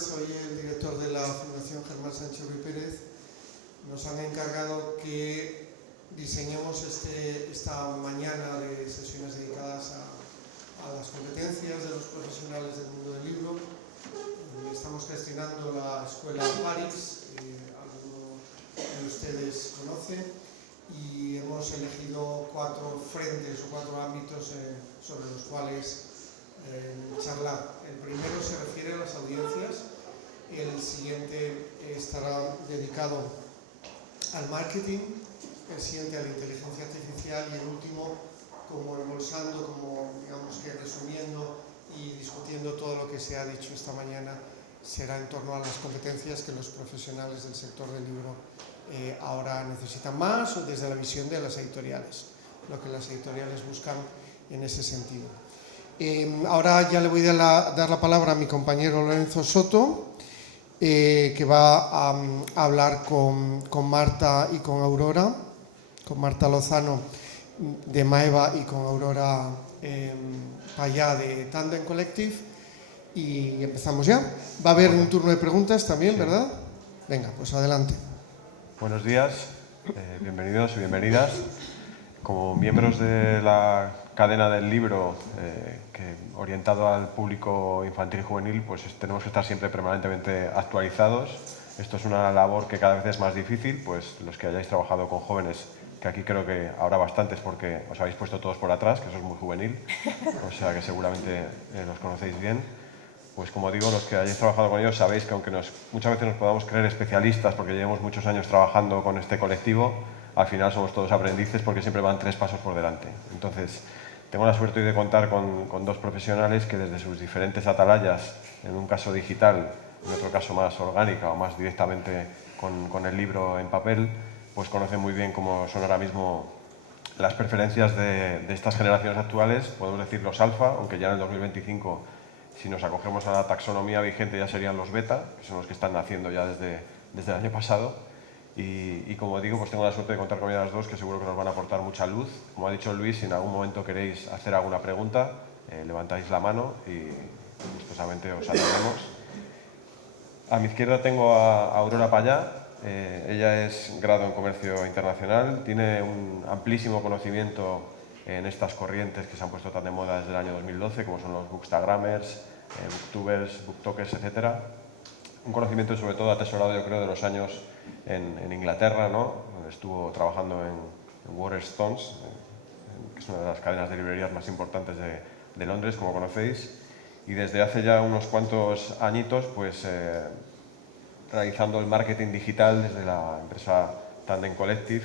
soy el director de la Fundación Germán Sánchez Ruiz Pérez. Nos han encargado que diseñemos esta mañana de sesiones dedicadas a las competencias de los profesionales del mundo del libro. Estamos gestionando la escuela Parix, algunos de ustedes conocen, y hemos elegido 4 frentes o 4 ámbitos sobre los cuales charlar. El primero se refiere a las audiencias, el siguiente estará dedicado al marketing, el siguiente a la inteligencia artificial y el último, como embolsando, como digamos que resumiendo y discutiendo todo lo que se ha dicho esta mañana, será en torno a las competencias que los profesionales del sector del libro ahora necesitan más, o desde la visión de las editoriales, lo que las editoriales buscan en ese sentido. Ahora ya le voy a dar la palabra a mi compañero Lorenzo Soto, que va a hablar con Marta y con Aurora, con Marta Lozano de Maeva y con Aurora Payá de Tandem Collective, y empezamos ya. Va a haber un turno de preguntas también, sí, ¿verdad? Venga, pues adelante. Buenos días, bienvenidos y bienvenidas. Como miembros de la cadena del libro orientado al público infantil y juvenil, pues tenemos que estar siempre permanentemente actualizados. Esto es una labor que cada vez es más difícil, pues los que hayáis trabajado con jóvenes, que aquí creo que habrá bastantes porque os habéis puesto todos por atrás, que eso es muy juvenil, o sea que seguramente los conocéis bien. Pues como digo, los que hayáis trabajado con ellos sabéis que aunque muchas veces nos podamos creer especialistas porque llevamos muchos años trabajando con este colectivo, al final somos todos aprendices porque siempre van 3 pasos por delante. Entonces, tengo la suerte hoy de contar con 2 profesionales que desde sus diferentes atalayas, en un caso digital, en otro caso más orgánica o más directamente con el libro en papel, pues conocen muy bien cómo son ahora mismo las preferencias de estas generaciones actuales, podemos decir los alfa, aunque ya en el 2025, si nos acogemos a la taxonomía vigente, ya serían los beta, que son los que están naciendo ya desde el año pasado. Y como digo, pues tengo la suerte de contar con ellas 2, que seguro que nos van a aportar mucha luz. Como ha dicho Luis, si en algún momento queréis hacer alguna pregunta, levantáis la mano y gustosamente os atenderemos. A mi izquierda tengo a Aurora Payá. Ella es grado en Comercio Internacional, tiene un amplísimo conocimiento en estas corrientes que se han puesto tan de moda desde el año 2012, como son los bookstagrammers, booktubers, booktokers, etc. Un conocimiento sobre todo atesorado, yo creo, de los años en Inglaterra, ¿no? Donde estuvo trabajando en Waterstones, que es una de las cadenas de librerías más importantes de Londres, como conocéis, y desde hace ya unos cuantos añitos, pues realizando el marketing digital desde la empresa Tandem Collective.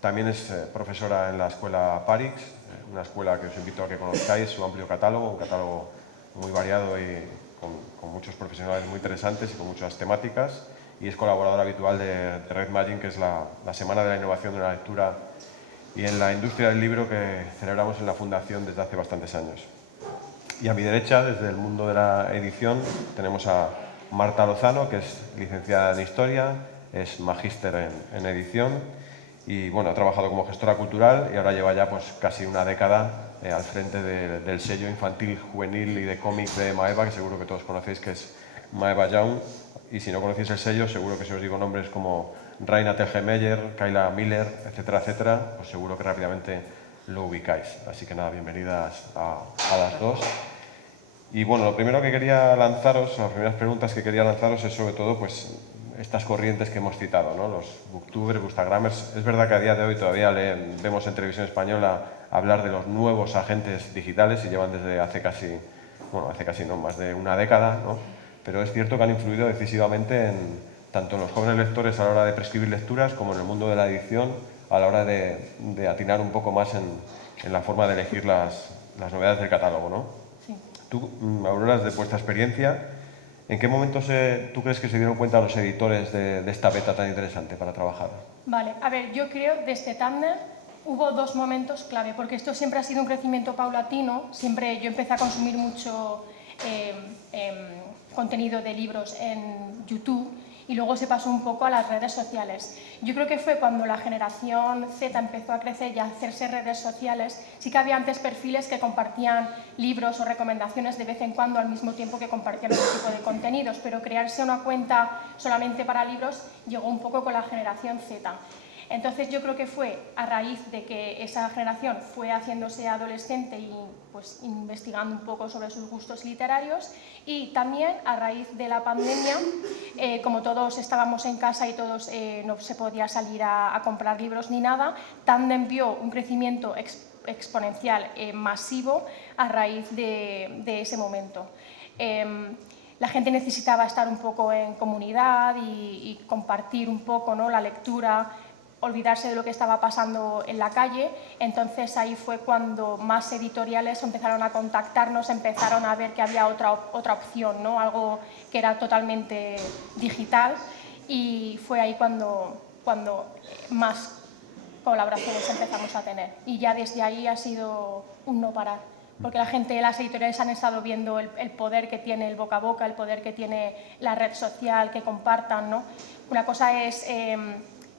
También es profesora en la escuela Parix, una escuela que os invito a que conozcáis, su amplio catálogo, un catálogo muy variado y con muchos profesionales muy interesantes y con muchas temáticas, y es colaboradora habitual de Red Magin, que es la Semana de la Innovación de la Lectura y en la Industria del Libro que celebramos en la Fundación desde hace bastantes años. Y a mi derecha, desde el mundo de la edición, tenemos a Marta Lozano, que es licenciada en Historia, es magíster en edición y bueno, ha trabajado como gestora cultural y ahora lleva ya pues casi una década al frente del sello infantil, juvenil y de cómic de Maeva, que seguro que todos conocéis, que es Maeva Young, y si no conocéis el sello, seguro que si os digo nombres como Raina Telgemeier, Kayla Miller, etcétera, etcétera, pues seguro que rápidamente lo ubicáis. Así que nada, bienvenidas a las 2. Y bueno, lo primero que quería lanzaros, las primeras preguntas que quería lanzaros es sobre todo pues estas corrientes que hemos citado, ¿no? Los booktubers, bookstagrammers. Es verdad que a día de hoy todavía vemos en televisión española hablar de los nuevos agentes digitales y llevan desde hace casi no, más de una década, ¿no? Pero es cierto que han influido decisivamente tanto en los jóvenes lectores a la hora de prescribir lecturas como en el mundo de la edición a la hora de atinar un poco más en la forma de elegir las novedades del catálogo, ¿no? Sí. Tú, Aurora, de vuestra experiencia, ¿en qué momento tú crees que se dieron cuenta los editores de esta beta tan interesante para trabajar? Vale, a ver, yo creo desde Tandem hubo 2 momentos clave, porque esto siempre ha sido un crecimiento paulatino. Siempre yo empecé a consumir mucho contenido de libros en YouTube y luego se pasó un poco a las redes sociales. Yo creo que fue cuando la generación Z empezó a crecer y a hacerse redes sociales. Sí que había antes perfiles que compartían libros o recomendaciones de vez en cuando al mismo tiempo que compartían otro tipo de contenidos, pero crearse una cuenta solamente para libros llegó un poco con la generación Z. Entonces yo creo que fue a raíz de que esa generación fue haciéndose adolescente y pues investigando un poco sobre sus gustos literarios, y también a raíz de la pandemia, como todos estábamos en casa y todos no se podía salir a comprar libros ni nada, Tandem vio un crecimiento exponencial masivo a raíz de ese momento. La gente necesitaba estar un poco en comunidad y compartir un poco, ¿no?, la lectura, olvidarse de lo que estaba pasando en la calle. Entonces ahí fue cuando más editoriales empezaron a contactarnos, empezaron a ver que había otra opción, ¿no?, algo que era totalmente digital, y fue ahí cuando más colaboraciones empezamos a tener. Y ya desde ahí ha sido un no parar, porque la gente, las editoriales han estado viendo el poder que tiene el boca a boca, el poder que tiene la red social, que compartan, ¿no? Una cosa es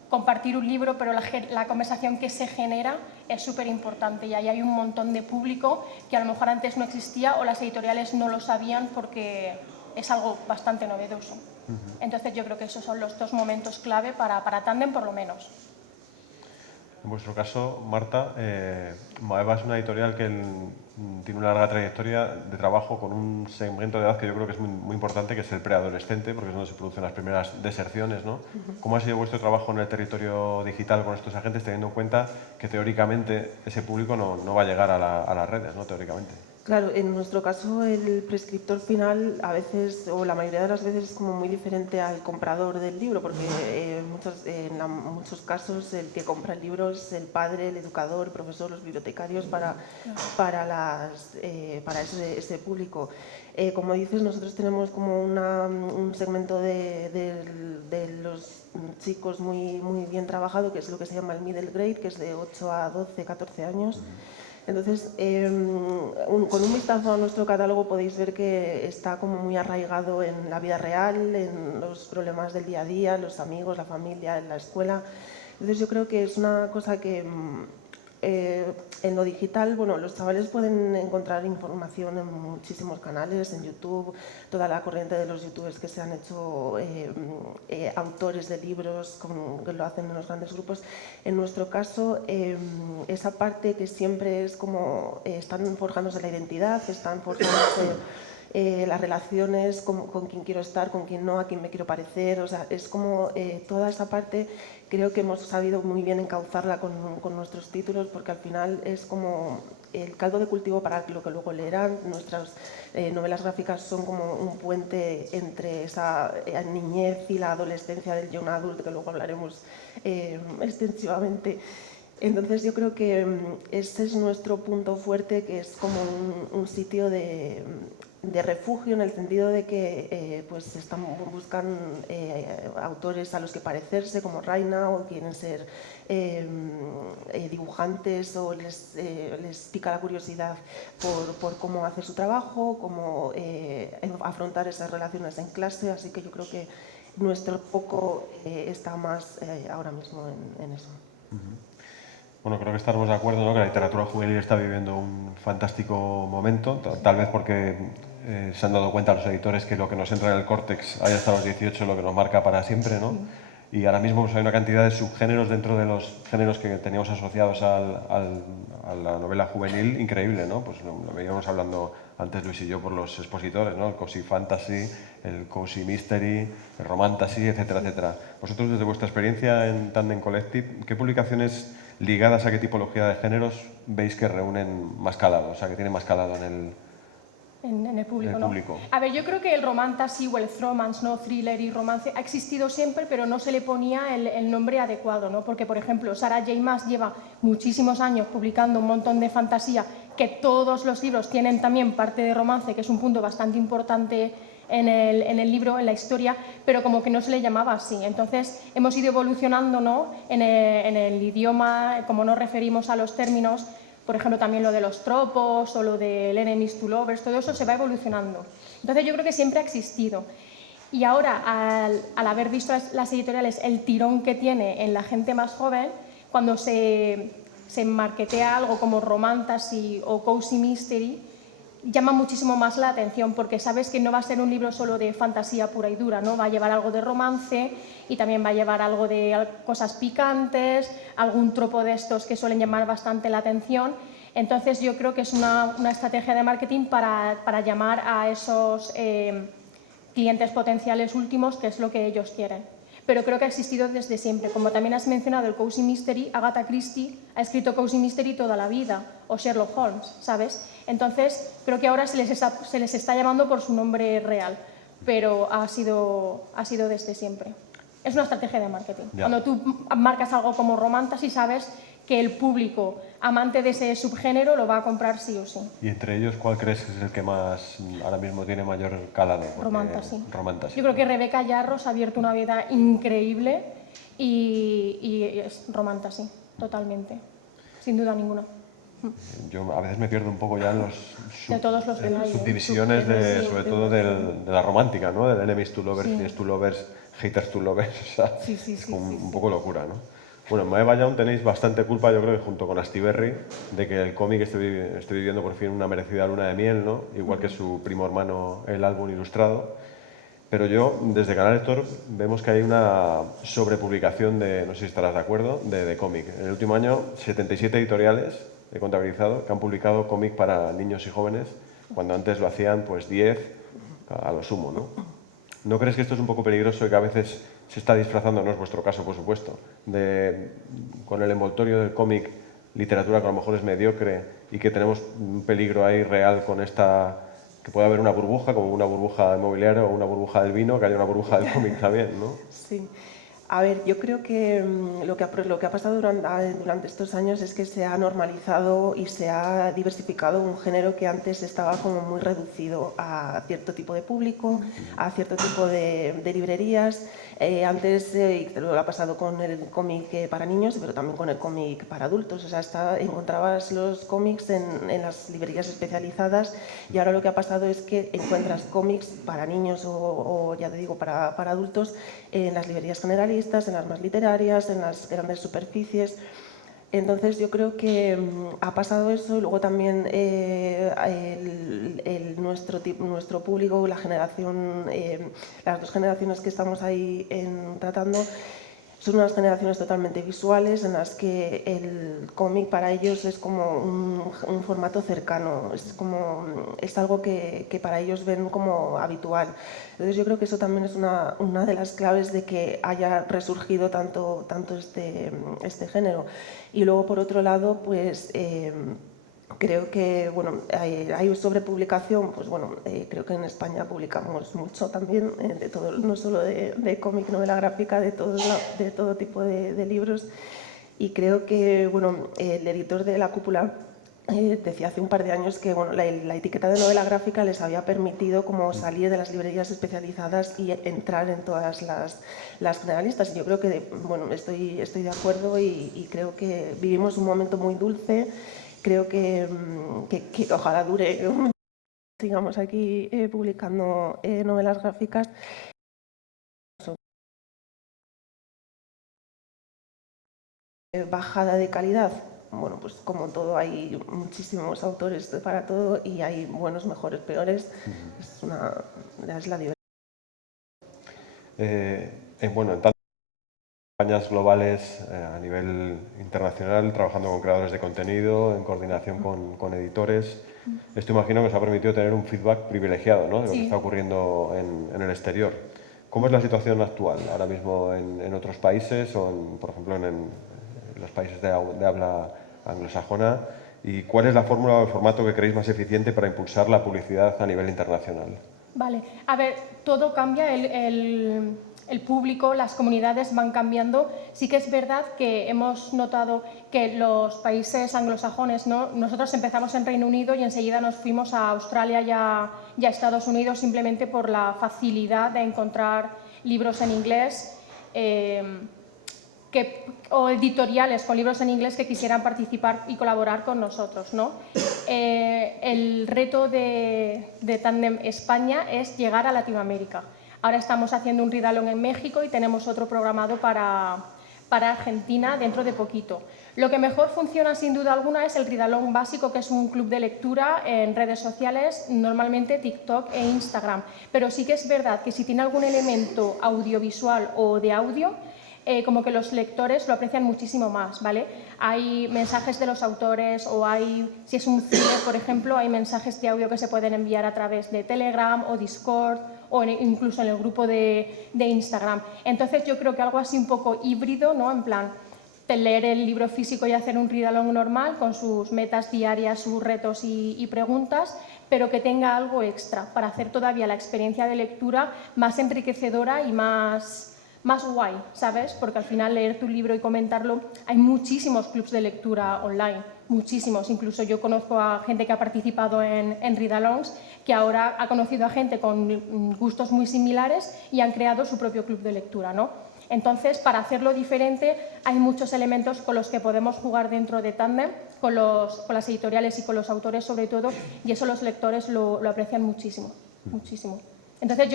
compartir un libro, pero la conversación que se genera es súper importante, y ahí hay un montón de público que a lo mejor antes no existía o las editoriales no lo sabían porque es algo bastante novedoso. Entonces yo creo que esos son los dos momentos clave para Tandem, por lo menos. En vuestro caso, Marta, Moeva es una editorial que tiene una larga trayectoria de trabajo con un segmento de edad que yo creo que es muy importante, que es el preadolescente, porque es donde se producen las primeras deserciones, ¿no? ¿Cómo ha sido vuestro trabajo en el territorio digital con estos agentes, teniendo en cuenta que teóricamente ese público no va a llegar a las redes, ¿no?, teóricamente? Claro, en nuestro caso el prescriptor final a veces, o la mayoría de las veces, es como muy diferente al comprador del libro, porque en muchos casos el que compra el libro es el padre, el educador, el profesor, los bibliotecarios para ese público. Como dices, nosotros tenemos como un segmento de los chicos muy bien trabajado, que es lo que se llama el middle grade, que es de 8 a 12, 14 años. Entonces, con un vistazo a nuestro catálogo podéis ver que está como muy arraigado en la vida real, en los problemas del día a día, los amigos, la familia, en la escuela. Entonces yo creo que es una cosa que en lo digital, bueno, los chavales pueden encontrar información en muchísimos canales, en YouTube, toda la corriente de los youtubers que se han hecho autores de libros, que lo hacen en los grandes grupos. En nuestro caso, esa parte que siempre es como están forjándose la identidad, están forjándose las relaciones, con quién quiero estar, con quién no, a quién me quiero parecer, o sea, es como toda esa parte. Creo que hemos sabido muy bien encauzarla con nuestros títulos, porque al final es como el caldo de cultivo para lo que luego leerán. Nuestras novelas gráficas son como un puente entre esa niñez y la adolescencia del young adult, que luego hablaremos extensivamente. Entonces yo creo que ese es nuestro punto fuerte, que es como un sitio de refugio, en el sentido de que pues buscan autores a los que parecerse, como Raina, o quieren ser dibujantes, o les pica la curiosidad por cómo hacer su trabajo, cómo afrontar esas relaciones en clase. Así que yo creo que nuestro foco está más ahora mismo en eso. Bueno, creo que estaremos de acuerdo, ¿no?, que la literatura juvenil está viviendo un fantástico momento, tal vez porque se han dado cuenta los editores que lo que nos entra en el córtex ahí hasta los 18 es lo que nos marca para siempre, ¿no? Y ahora mismo pues, hay una cantidad de subgéneros dentro de los géneros que teníamos asociados a la novela juvenil increíble, ¿no? Pues lo veíamos hablando antes Luis y yo por los expositores, ¿no? El cozy fantasy, el cozy mystery, el romantasy, etcétera, etcétera. Vosotros, desde vuestra experiencia en Tandem Collective, ¿qué publicaciones ligadas a qué tipología de géneros veis que reúnen más calado, o sea, que tienen más calado en el público? A ver, yo creo que el romantasy o el thromance, ¿no?, thriller y romance, ha existido siempre, pero no se le ponía el nombre adecuado, ¿no? Porque, por ejemplo, Sarah J. Maas lleva muchísimos años publicando un montón de fantasía, que todos los libros tienen también parte de romance, que es un punto bastante importante en el libro, en la historia, pero como que no se le llamaba así. Entonces hemos ido evolucionando, ¿no?, en el idioma, como nos referimos a los términos. Por ejemplo, también lo de los tropos o lo del enemies to lovers, todo eso se va evolucionando. Entonces yo creo que siempre ha existido. Y ahora, al haber visto las editoriales el tirón que tiene en la gente más joven, cuando se marketea algo como romantasy o cozy mystery, llama muchísimo más la atención porque sabes que no va a ser un libro solo de fantasía pura y dura, ¿no? Va a llevar algo de romance y también va a llevar algo de cosas picantes, algún tropo de estos que suelen llamar bastante la atención. Entonces yo creo que es una estrategia de marketing para llamar a esos clientes potenciales últimos, que es lo que ellos quieren. Pero creo que ha existido desde siempre. Como también has mencionado el cozy mystery, Agatha Christie ha escrito cozy mystery toda la vida, o Sherlock Holmes, ¿sabes? Entonces, creo que ahora se les está llamando por su nombre real, pero ha sido desde siempre. Es una estrategia de marketing. Ya. Cuando tú marcas algo como romantasy, sabes que el público amante de ese subgénero lo va a comprar sí o sí. Y entre ellos, ¿cuál crees que es el que más ahora mismo tiene mayor calado? Romantasy. Romantasy. Yo creo que Rebeca Yarros ha abierto una vida increíble y es romantasy, totalmente, sin duda ninguna. Yo a veces me pierdo un poco ya en los De todos los demás, subdivisiones, sí, sobre todo de la romántica, ¿no? Del enemies to lovers, Sí. friends to lovers, haters to lovers, o sea, Sí, sí, es sí, como sí, un sí. poco locura, ¿no? Bueno, en Maeva Young tenéis bastante culpa, yo creo que junto con Astiberri, de que el cómic esté viviendo por fin una merecida luna de miel, ¿no? Igual que su primo hermano, el álbum ilustrado. Pero yo, desde Canal Lector, vemos que hay una sobrepublicación de, no sé si estarás de acuerdo, de cómic. En el último año, 77 editoriales, he contabilizado, que han publicado cómic para niños y jóvenes, cuando antes lo hacían pues 10 a lo sumo, ¿no? ¿No crees que esto es un poco peligroso y que a veces se está disfrazando, no es vuestro caso, por supuesto, con el envoltorio del cómic, literatura que a lo mejor es mediocre y que tenemos un peligro ahí real con esta, que puede haber una burbuja, como una burbuja inmobiliaria o una burbuja del vino, que haya una burbuja del cómic también, ¿no? Sí. A ver, yo creo que lo que ha pasado durante estos años es que se ha normalizado y se ha diversificado un género que antes estaba como muy reducido a cierto tipo de público, a cierto tipo de librerías. Antes lo ha pasado con el cómic para niños, pero también con el cómic para adultos. O sea, encontrabas los cómics en las librerías especializadas y ahora lo que ha pasado es que encuentras cómics para niños o ya te digo, para adultos en las librerías generalistas, en las más literarias, en las grandes superficies. Entonces yo creo que ha pasado eso y luego también nuestro público, la generación, las dos generaciones que estamos ahí tratando, son unas generaciones totalmente visuales en las que el cómic para ellos es como un formato cercano, es algo que para ellos ven como habitual. Entonces yo creo que eso también es una de las claves de que haya resurgido tanto este género. Y luego por otro lado, pues creo que bueno, hay sobrepublicación, pues bueno, creo que en España publicamos mucho también, de todo, no solo de cómic, novela gráfica, de todo tipo de libros. Y creo que bueno, el editor de La Cúpula decía hace un par de años que bueno, la etiqueta de novela gráfica les había permitido como salir de las librerías especializadas y entrar en todas las generalistas. Y yo creo que bueno, estoy de acuerdo y creo que vivimos un momento muy dulce. Creo que ojalá dure, sigamos aquí publicando novelas gráficas. Bajada de calidad. Bueno, pues como todo, hay muchísimos autores para todo y hay buenos, mejores, peores. Es la diversidad. Bueno, en tantas campañas globales a nivel internacional, trabajando con creadores de contenido, en coordinación con editores, esto imagino que os ha permitido tener un feedback privilegiado, ¿no? De lo que está ocurriendo en el exterior. ¿Cómo es la situación actual ahora mismo en otros países o, por ejemplo, en los países de habla anglosajona? ¿Y cuál es la fórmula o el formato que creéis más eficiente para impulsar la publicidad a nivel internacional? Vale, a ver, todo cambia, el público, las comunidades van cambiando. Sí que es verdad que hemos notado que los países anglosajones, ¿no? Nosotros empezamos en Reino Unido y enseguida nos fuimos a Australia y a Estados Unidos simplemente por la facilidad de encontrar libros en inglés o editoriales con libros en inglés que quisieran participar y colaborar con nosotros, ¿no? El reto de Tandem España es llegar a Latinoamérica. Ahora estamos haciendo un read-along en México y tenemos otro programado para Argentina dentro de poquito. Lo que mejor funciona sin duda alguna es el read-along básico, que es un club de lectura en redes sociales, normalmente TikTok e Instagram. Pero sí que es verdad que si tiene algún elemento audiovisual o de audio, como que los lectores lo aprecian muchísimo más, ¿vale? Hay mensajes de los autores o si es un thriller, por ejemplo, hay mensajes de audio que se pueden enviar a través de Telegram o Discord o incluso en el grupo de Instagram. Entonces yo creo que algo así un poco híbrido, ¿no? En plan, leer el libro físico y hacer un read-along normal con sus metas diarias, sus retos y preguntas, pero que tenga algo extra para hacer todavía la experiencia de lectura más enriquecedora y más guay, ¿sabes? Porque al final leer tu libro y comentarlo, hay muchísimos clubs de lectura online, muchísimos. Incluso yo conozco a gente que ha participado en read-alongs, que ahora ha conocido a gente con gustos muy similares y han creado su propio club de lectura, ¿no? Entonces, para hacerlo diferente, hay muchos elementos con los que podemos jugar dentro de Tandem, con las editoriales y con los autores sobre todo, y eso los lectores lo aprecian muchísimo, muchísimo. Entonces,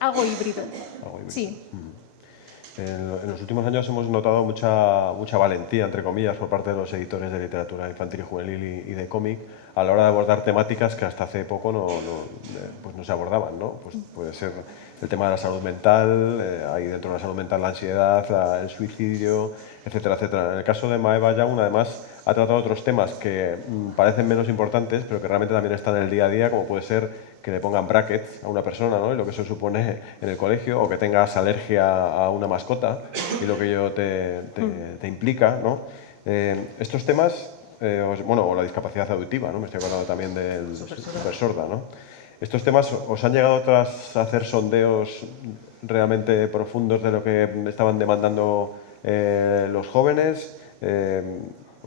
algo híbrido. Sí. En los últimos años hemos notado mucha valentía, entre comillas, por parte de los editores de literatura infantil y juvenil y de cómic a la hora de abordar temáticas que hasta hace poco no se abordaban, ¿no? Pues puede ser el tema de la salud mental, hay dentro de la salud mental la ansiedad, el suicidio, etcétera, etcétera. En el caso de Maeva Young, además, ha tratado otros temas que parecen menos importantes, pero que realmente también están en el día a día, como puede ser que le pongan brackets a una persona, ¿no? Y lo que eso supone en el colegio, o que tengas alergia a una mascota y lo que ello te implica, ¿no? Estos temas, o la discapacidad auditiva, ¿no? Me estoy acordando también del supersorda, ¿no? ¿Estos temas os han llegado tras hacer sondeos realmente profundos de lo que estaban demandando los jóvenes?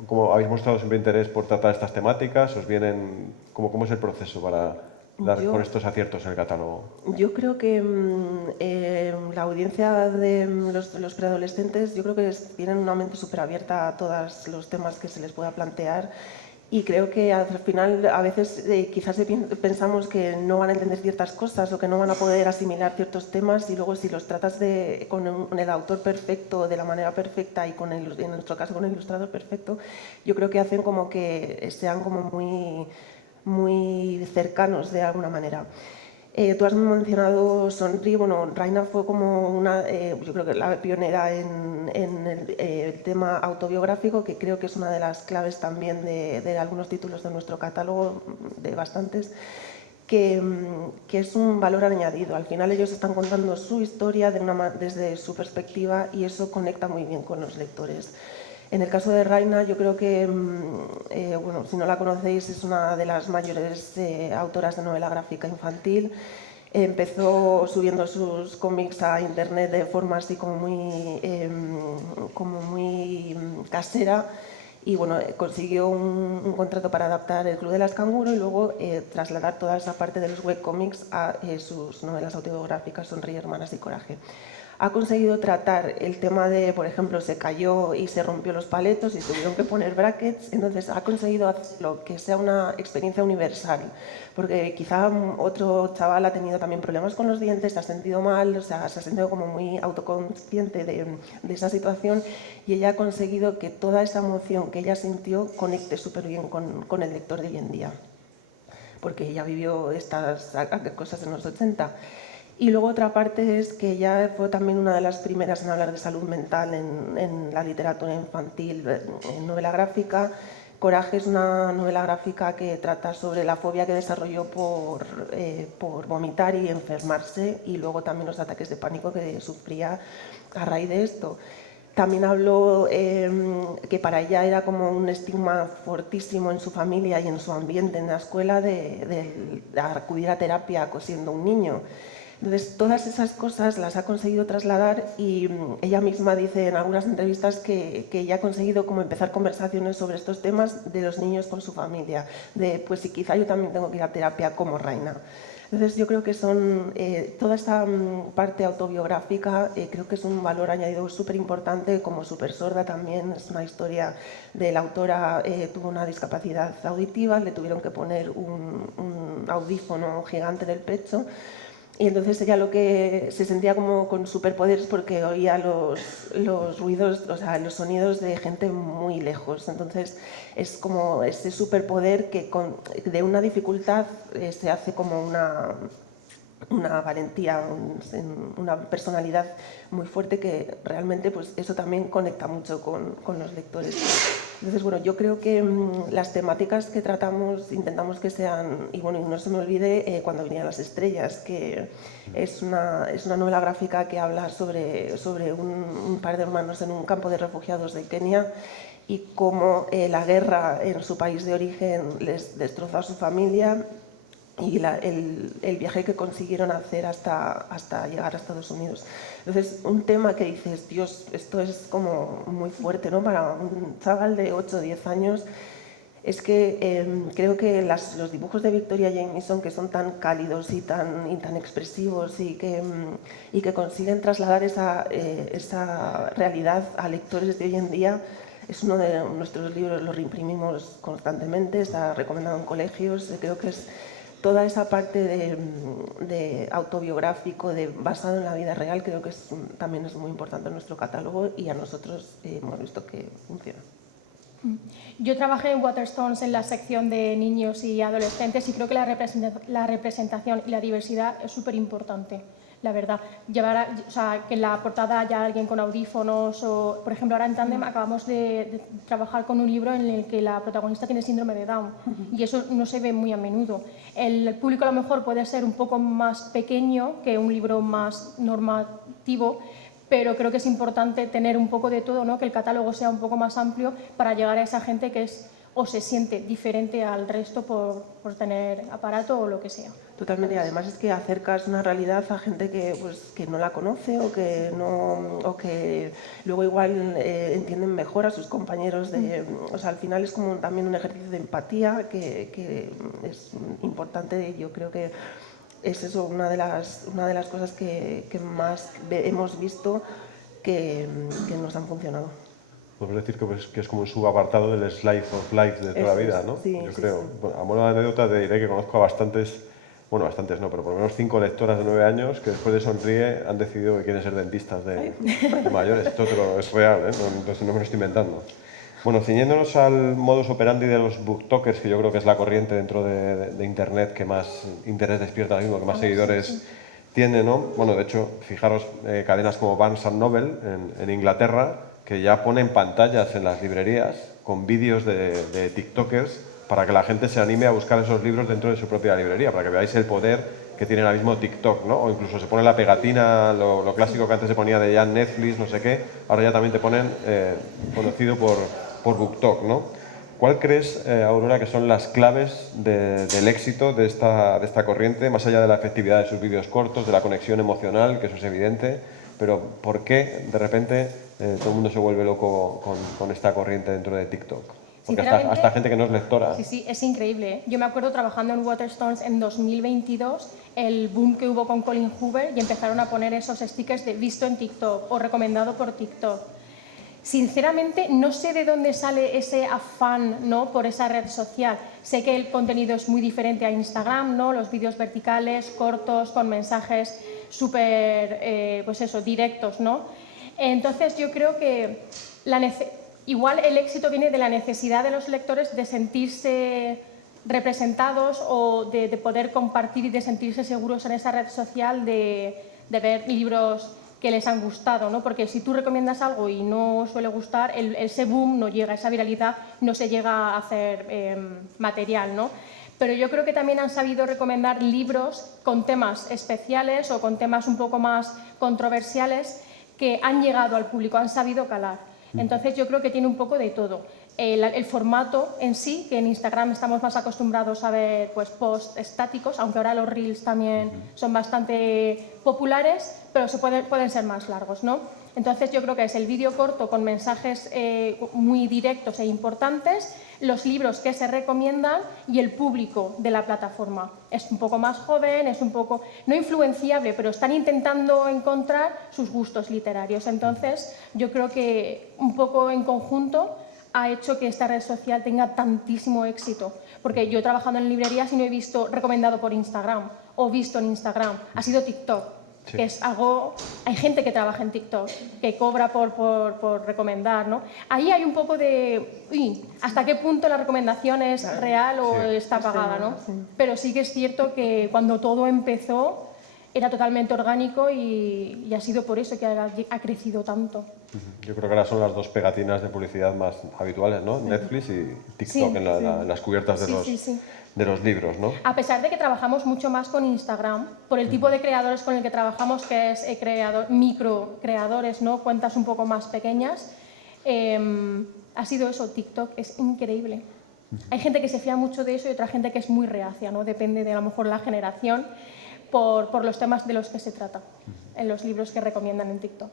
¿Cómo habéis mostrado siempre interés por tratar estas temáticas? ¿Cómo es el proceso para dar con estos aciertos en el catálogo? Yo creo que la audiencia de los preadolescentes, yo creo que tienen una mente súper abierta a todos los temas que se les pueda plantear. Y creo que al final a veces quizás pensamos que no van a entender ciertas cosas o que no van a poder asimilar ciertos temas, y luego si los tratas con el autor perfecto, de la manera perfecta y en nuestro caso con el ilustrador perfecto, yo creo que hacen como que sean como muy cercanos de alguna manera. Tú has mencionado Sonri. Bueno, Raina fue como yo creo que la pionera en el tema autobiográfico, que creo que es una de las claves también de algunos títulos de nuestro catálogo, de bastantes, que es un valor añadido. Al final ellos están contando su historia desde su perspectiva, y eso conecta muy bien con los lectores. En el caso de Raina, yo creo que, si no la conocéis, es una de las mayores autoras de novela gráfica infantil. Empezó subiendo sus cómics a internet de forma así como muy casera, y bueno, consiguió un contrato para adaptar El Club de las Canguro y luego trasladar toda esa parte de los webcómics a sus novelas autobiográficas Sonríe, Hermanas y Coraje. Ha conseguido tratar el tema de, por ejemplo, se cayó y se rompió los paletos y tuvieron que poner brackets. Entonces ha conseguido hacerlo que sea una experiencia universal, porque quizá otro chaval ha tenido también problemas con los dientes, se ha sentido mal, o sea, se ha sentido como muy autoconsciente de esa situación, y ella ha conseguido que toda esa emoción que ella sintió conecte súper bien con el lector de hoy en día, porque ella vivió estas cosas en los 80. Y luego otra parte es que ella fue también una de las primeras en hablar de salud mental en la literatura infantil, en novela gráfica. Coraje es una novela gráfica que trata sobre la fobia que desarrolló por vomitar y enfermarse, y luego también los ataques de pánico que sufría a raíz de esto. También habló que para ella era como un estigma fortísimo en su familia y en su ambiente, en la escuela, de acudir a terapia siendo un niño. Entonces, todas esas cosas las ha conseguido trasladar, y ella misma dice en algunas entrevistas que ella ha conseguido como empezar conversaciones sobre estos temas de los niños con su familia, pues si quizá yo también tengo que ir a terapia como Raina. Entonces, yo creo que toda esta parte autobiográfica, creo que es un valor añadido súper importante. Como Supersorda también es una historia de la autora, tuvo una discapacidad auditiva, le tuvieron que poner un audífono gigante en el pecho, Y entonces ella lo que se sentía como con superpoderes porque oía los ruidos, o sea, los sonidos de gente muy lejos. Entonces es como ese superpoder que de una dificultad se hace como una valentía, una personalidad muy fuerte que realmente pues eso también conecta mucho con los lectores. Entonces, bueno, yo creo que las temáticas que tratamos intentamos que sean, y bueno, y no se me olvide Cuando venían las estrellas, que es una novela gráfica que habla sobre un par de hermanos en un campo de refugiados de Kenia y cómo la guerra en su país de origen les destrozó a su familia y el viaje que consiguieron hacer hasta llegar a Estados Unidos. Entonces, un tema que dices, Dios, esto es como muy fuerte, ¿no? Para un chaval de 8 o 10 años, es que creo que los dibujos de Victoria Jamieson, que son tan cálidos y tan expresivos y que consiguen trasladar esa realidad a lectores de hoy en día, es uno de nuestros libros, lo reimprimimos constantemente, está recomendado en colegios, creo que es toda esa parte de autobiográfico, basado en la vida real, creo que también es muy importante en nuestro catálogo y a nosotros hemos visto que funciona. Yo trabajé en Waterstones en la sección de niños y adolescentes y creo que la representación y la diversidad es súper importante, la verdad. O sea, que en la portada haya alguien con audífonos o, por ejemplo, ahora en Tandem acabamos de trabajar con un libro en el que la protagonista tiene síndrome de Down y eso no se ve muy a menudo. El público a lo mejor puede ser un poco más pequeño que un libro más normativo, pero creo que es importante tener un poco de todo, ¿no? Que el catálogo sea un poco más amplio para llegar a esa gente que es o se siente diferente al resto por tener aparato o lo que sea. Totalmente, y además es que acercas una realidad a gente que no la conoce o que luego igual entienden mejor a sus compañeros. O sea, al final es como también un ejercicio de empatía que es importante. Yo creo que es eso, una de las cosas que más hemos visto que nos han funcionado. Podemos decir que es como un subapartado del slice of life de toda la vida, ¿no? Sí, yo sí, creo. Sí. Bueno, a modo de anécdota te diré que conozco a bastantes no, pero por lo menos 5 lectoras de 9 años que después de Sonríe han decidido que quieren ser dentistas de mayores. Esto es real, ¿eh? Entonces no me lo estoy inventando. Bueno, ciñéndonos al modus operandi de los booktokers, que yo creo que es la corriente dentro de Internet que más interés despierta ahora mismo, que más seguidores tiene, ¿no? Bueno, de hecho, fijaros, cadenas como Barnes & Noble en Inglaterra, que ya ponen pantallas en las librerías con vídeos de tiktokers para que la gente se anime a buscar esos libros dentro de su propia librería, para que veáis el poder que tiene ahora mismo TikTok, ¿no? O incluso se pone la pegatina, lo clásico que antes se ponía de ya Netflix, no sé qué, ahora ya también te ponen conocido por BookTok, ¿no? ¿Cuál crees, Aurora, que son las claves del éxito de esta corriente, más allá de la efectividad de sus vídeos cortos, de la conexión emocional, que eso es evidente, pero por qué de repente todo el mundo se vuelve loco con esta corriente dentro de TikTok? Porque hasta gente que no es lectora. Sí, es increíble. Yo me acuerdo trabajando en Waterstones en 2022, el boom que hubo con Colin Hoover y empezaron a poner esos stickers de visto en TikTok o recomendado por TikTok. Sinceramente, no sé de dónde sale ese afán, ¿no?, por esa red social. Sé que el contenido es muy diferente a Instagram, ¿no?, los vídeos verticales, cortos, con mensajes súper, pues eso, directos, ¿no? Entonces, yo creo que igual el éxito viene de la necesidad de los lectores de sentirse representados o de poder compartir y de sentirse seguros en esa red social, de ver libros que les han gustado, ¿no? Porque si tú recomiendas algo y no suele gustar, ese boom no llega, esa viralidad no se llega a hacer material, ¿no? Pero yo creo que también han sabido recomendar libros con temas especiales o con temas un poco más controversiales que han llegado al público, han sabido calar. Entonces yo creo que tiene un poco de todo. El formato en sí, que en Instagram estamos más acostumbrados a ver pues, posts estáticos, aunque ahora los reels también son bastante populares, pero pueden ser más largos, ¿no? Entonces yo creo que es el vídeo corto con mensajes muy directos e importantes, los libros que se recomiendan y el público de la plataforma. Es un poco más joven, es un poco, no influenciable, pero están intentando encontrar sus gustos literarios. Entonces yo creo que un poco en conjunto ha hecho que esta red social tenga tantísimo éxito. Porque yo trabajando en librerías y no he visto recomendado por Instagram o visto en Instagram, ha sido TikTok. Sí. Que es algo, hay gente que trabaja en TikTok, que cobra por recomendar, ¿no? Ahí hay un poco de, uy, ¿hasta qué punto la recomendación es real o Sí. está pagada, ¿no? Sí. Pero sí que es cierto que cuando todo empezó era totalmente orgánico y ha sido por eso que ha crecido tanto. Yo creo que ahora son las dos pegatinas de publicidad más habituales, ¿no? Netflix y TikTok Sí, en las cubiertas de, Sí. de los libros, ¿no? A pesar de que trabajamos mucho más con Instagram, por el tipo de creadores con el que trabajamos, que es micro creadores, ¿no? Cuentas un poco más pequeñas, ha sido eso, TikTok es increíble. Hay gente que se fía mucho de eso y otra gente que es muy reacia, ¿no? Depende de a lo mejor la generación por los temas de los que se trata en los libros que recomiendan en TikTok.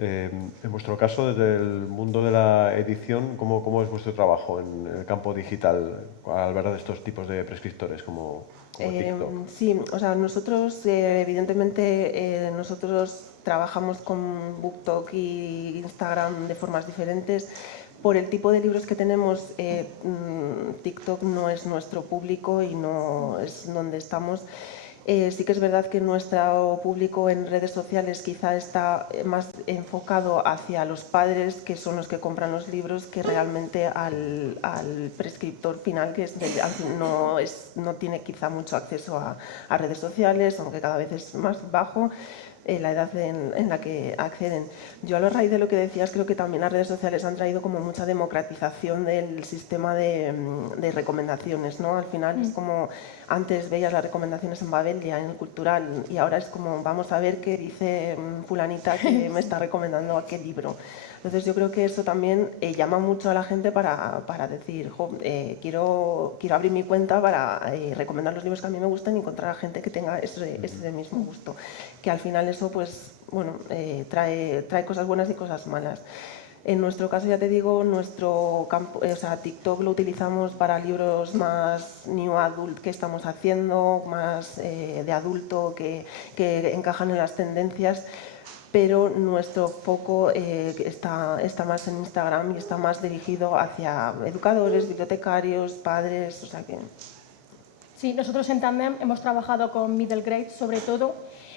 En vuestro caso, desde el mundo de la edición, ¿cómo es vuestro trabajo en el campo digital al ver de estos tipos de prescriptores como TikTok? Sí, o sea, nosotros evidentemente nosotros trabajamos con BookTok y Instagram de formas diferentes. Por el tipo de libros que tenemos, TikTok no es nuestro público y no es donde estamos. Sí que es verdad que nuestro público en redes sociales quizá está más enfocado hacia los padres, que son los que compran los libros, que realmente al prescriptor final, que no tiene quizá mucho acceso a redes sociales, aunque cada vez es más bajo la edad en la que acceden. Yo a raíz de lo que decías, creo que también las redes sociales han traído como mucha democratización del sistema de recomendaciones, ¿no? Al final es como antes veías las recomendaciones en Babelia, en el Cultural, y ahora es como vamos a ver qué dice fulanita que me está recomendando aquel libro. Entonces yo creo que eso también llama mucho a la gente para decir, quiero abrir mi cuenta para recomendar los libros que a mí me gustan y encontrar a gente que tenga ese mismo gusto. Que al final eso pues, bueno, trae cosas buenas y cosas malas. En nuestro caso, ya te digo, nuestro campo, o sea, TikTok lo utilizamos para libros más new adult que estamos haciendo, más de adulto que encajan en las tendencias, pero nuestro foco está más en Instagram y está más dirigido hacia educadores, bibliotecarios, padres, o sea que... Sí, nosotros en Tandem hemos trabajado con middle grade sobre todo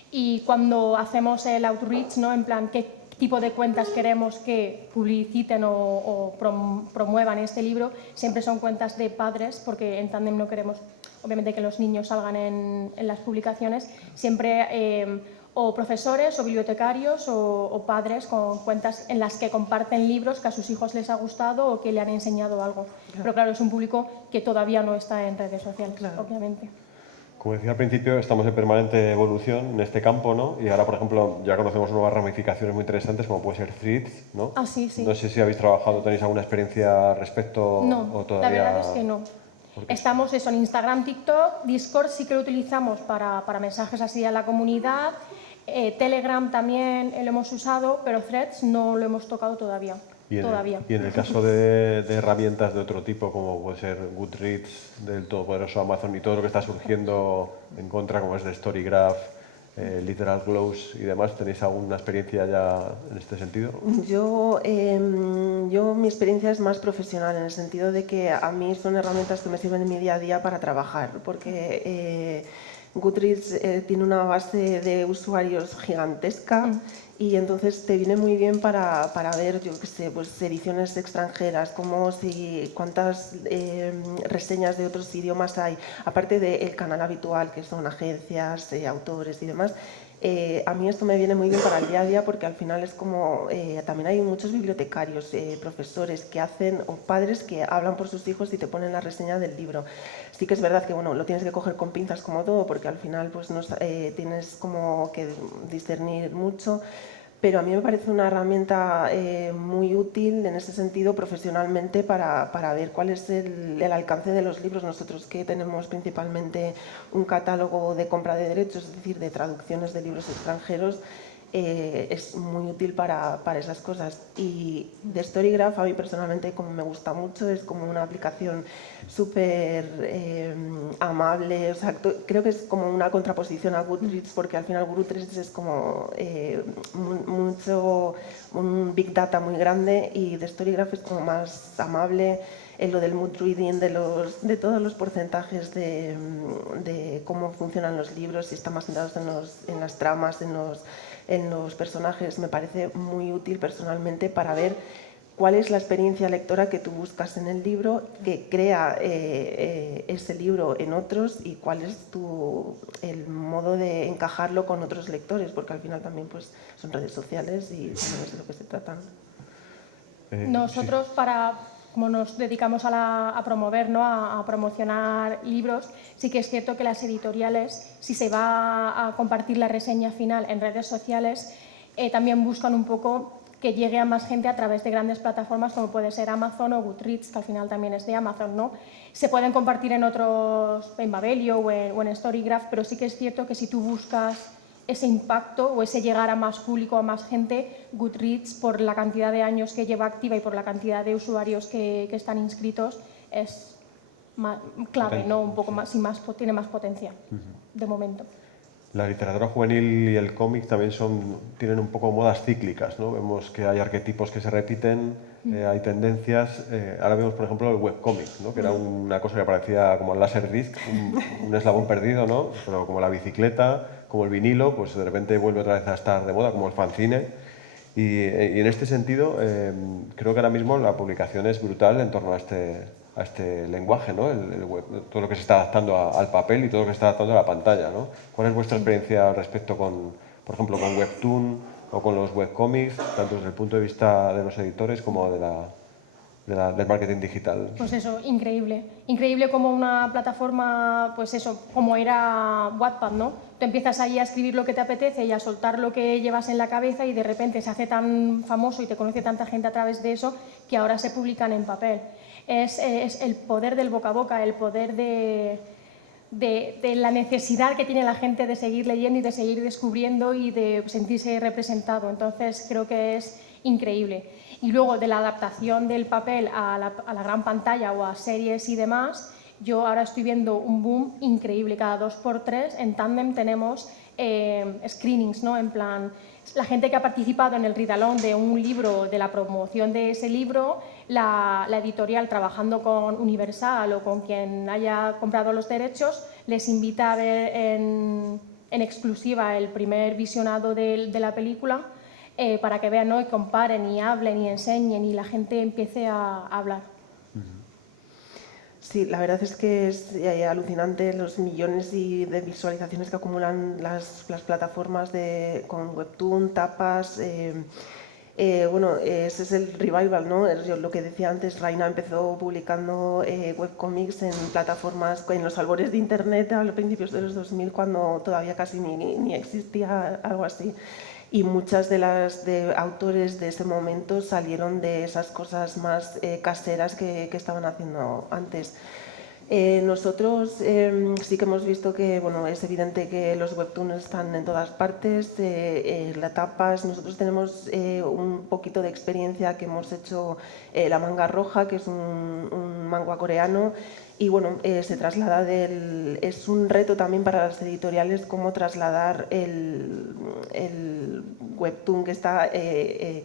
y cuando hacemos el outreach, ¿no? En plan, ¿qué tipo de cuentas queremos que publiciten o promuevan este libro? Siempre son cuentas de padres, porque en Tandem no queremos, obviamente, que los niños salgan en las publicaciones. Siempre o profesores o bibliotecarios o padres con cuentas en las que comparten libros que a sus hijos les ha gustado o que le han enseñado algo. Claro. Pero claro, es un público que todavía no está en redes sociales, claro. Obviamente. Como decía al principio, estamos en permanente evolución en este campo, ¿no? Y ahora, por ejemplo, ya conocemos nuevas ramificaciones muy interesantes, como puede ser Threads, ¿no? Ah, sí, sí. No sé si habéis trabajado, tenéis alguna experiencia al respecto o todavía... la verdad es que no. Estamos eso, en Instagram, TikTok, Discord sí que lo utilizamos para mensajes así a la comunidad, Telegram también lo hemos usado, pero Threads no lo hemos tocado todavía. Y en el caso de herramientas de otro tipo, como puede ser Goodreads, del todopoderoso Amazon y todo lo que está surgiendo en contra, como es de Storygraph, Literal Glows y demás, ¿tenéis alguna experiencia ya en este sentido? Yo mi experiencia es más profesional, en el sentido de que a mí son herramientas que me sirven en mi día a día para trabajar, porque Goodreads tiene una base de usuarios gigantesca y entonces te viene muy bien para ver, yo qué sé, pues ediciones extranjeras, cuántas reseñas de otros idiomas hay, aparte del canal habitual que son agencias, autores y demás. A mí esto me viene muy bien para el día a día porque al final es como, también hay muchos bibliotecarios, profesores que hacen, o padres que hablan por sus hijos y te ponen la reseña del libro. Sí que es verdad que bueno, lo tienes que coger con pinzas como todo porque al final pues, tienes como que discernir mucho, pero a mí me parece una herramienta muy útil en ese sentido profesionalmente para ver cuál es el alcance de los libros. Nosotros que tenemos principalmente un catálogo de compra de derechos, es decir, de traducciones de libros extranjeros, es muy útil para esas cosas. Y The Storygraph a mí personalmente como me gusta mucho, es como una aplicación súper amable, o sea, creo que es como una contraposición a Goodreads, porque al final Goodreads es como mucho, un big data muy grande, y The Storygraph es como más amable. Lo del mood reading, de todos los porcentajes de cómo funcionan los libros, si están más centrados en las tramas, en los personajes, me parece muy útil personalmente para ver cuál es la experiencia lectora que tú buscas en el libro, que crea ese libro en otros, y cuál es el modo de encajarlo con otros lectores, porque al final también pues, son redes sociales y no es de lo que se tratan. Nosotros, como nos dedicamos a promover, ¿no? a promocionar libros, sí que es cierto que las editoriales, si se va a compartir la reseña final en redes sociales, también buscan un poco que llegue a más gente a través de grandes plataformas como puede ser Amazon o Goodreads, que al final también es de Amazon, ¿no? Se pueden compartir en otros, en Babelio o en Storygraph, pero sí que es cierto que si tú buscas ese impacto o ese llegar a más público, a más gente, Goodreads, por la cantidad de años que lleva activa y por la cantidad de usuarios que están inscritos, es clave, ¿no? Un poco más, tiene más potencia, de momento. La literatura juvenil y el cómic también tienen un poco modas cíclicas, ¿no? Vemos que hay arquetipos que se repiten, hay tendencias. Ahora vemos, por ejemplo, el webcómic, ¿no? Que era una cosa que parecía como el Laserdisc, un eslabón perdido, ¿no? Pero como la bicicleta, como el vinilo, pues de repente vuelve otra vez a estar de moda, como el fanzine. Y en este sentido, creo que ahora mismo la publicación es brutal en torno a este lenguaje, ¿no? Todo lo que se está adaptando al papel y todo lo que se está adaptando a la pantalla, ¿no? ¿Cuál es vuestra experiencia al respecto por ejemplo, con Webtoon o con los webcómics, tanto desde el punto de vista de los editores como del marketing digital? Pues eso, increíble. Increíble como una plataforma, pues eso, como era Wattpad, ¿no? Tú empiezas ahí a escribir lo que te apetece y a soltar lo que llevas en la cabeza, y de repente se hace tan famoso y te conoce tanta gente a través de eso que ahora se publican en papel. Es el poder del boca a boca, el poder de la necesidad que tiene la gente de seguir leyendo y de seguir descubriendo y de sentirse representado. Entonces creo que es increíble. Y luego de la adaptación del papel a la gran pantalla o a series y demás, yo ahora estoy viendo un boom increíble. Cada 2x3 en Tandem tenemos screenings, ¿no? En plan, la gente que ha participado en el read-along de un libro, de la promoción de ese libro, la editorial, trabajando con Universal o con quien haya comprado los derechos, les invita a ver en exclusiva el primer visionado de la película, para que vean, ¿no? Y comparen y hablen y enseñen y la gente empiece a hablar. Sí, la verdad es que es alucinante los millones de visualizaciones que acumulan las plataformas con Webtoon, Tapas. Bueno, ese es el revival, ¿no? Lo que decía antes, Raina empezó publicando webcomics en plataformas, en los albores de Internet a los principios de los 2000, cuando todavía casi ni existía algo así. Y muchas de autores de ese momento salieron de esas cosas más caseras que estaban haciendo antes. Nosotros sí que hemos visto que, bueno, es evidente que los webtoons están en todas partes, las tapas. Nosotros tenemos un poquito de experiencia que hemos hecho La Manga Roja, que es un manga coreano, y bueno, se traslada es un reto también para las editoriales cómo trasladar el webtoon que está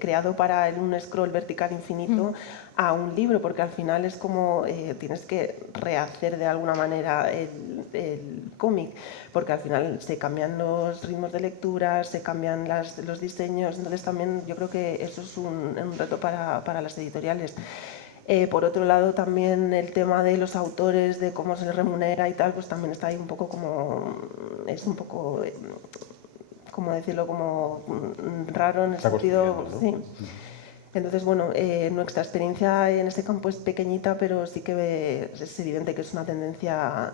creado para un scroll vertical infinito a un libro, porque al final es como tienes que rehacer de alguna manera el cómic, porque al final se cambian los ritmos de lectura, se cambian los diseños. Entonces también yo creo que eso es un reto para las editoriales. Por otro lado, también el tema de los autores, de cómo se les remunera y tal, pues también está ahí un poco es un poco, ¿cómo decirlo?, como raro en el sentido, ¿no? Sí. Entonces, bueno, nuestra experiencia en este campo es pequeñita, pero sí que es evidente que es una tendencia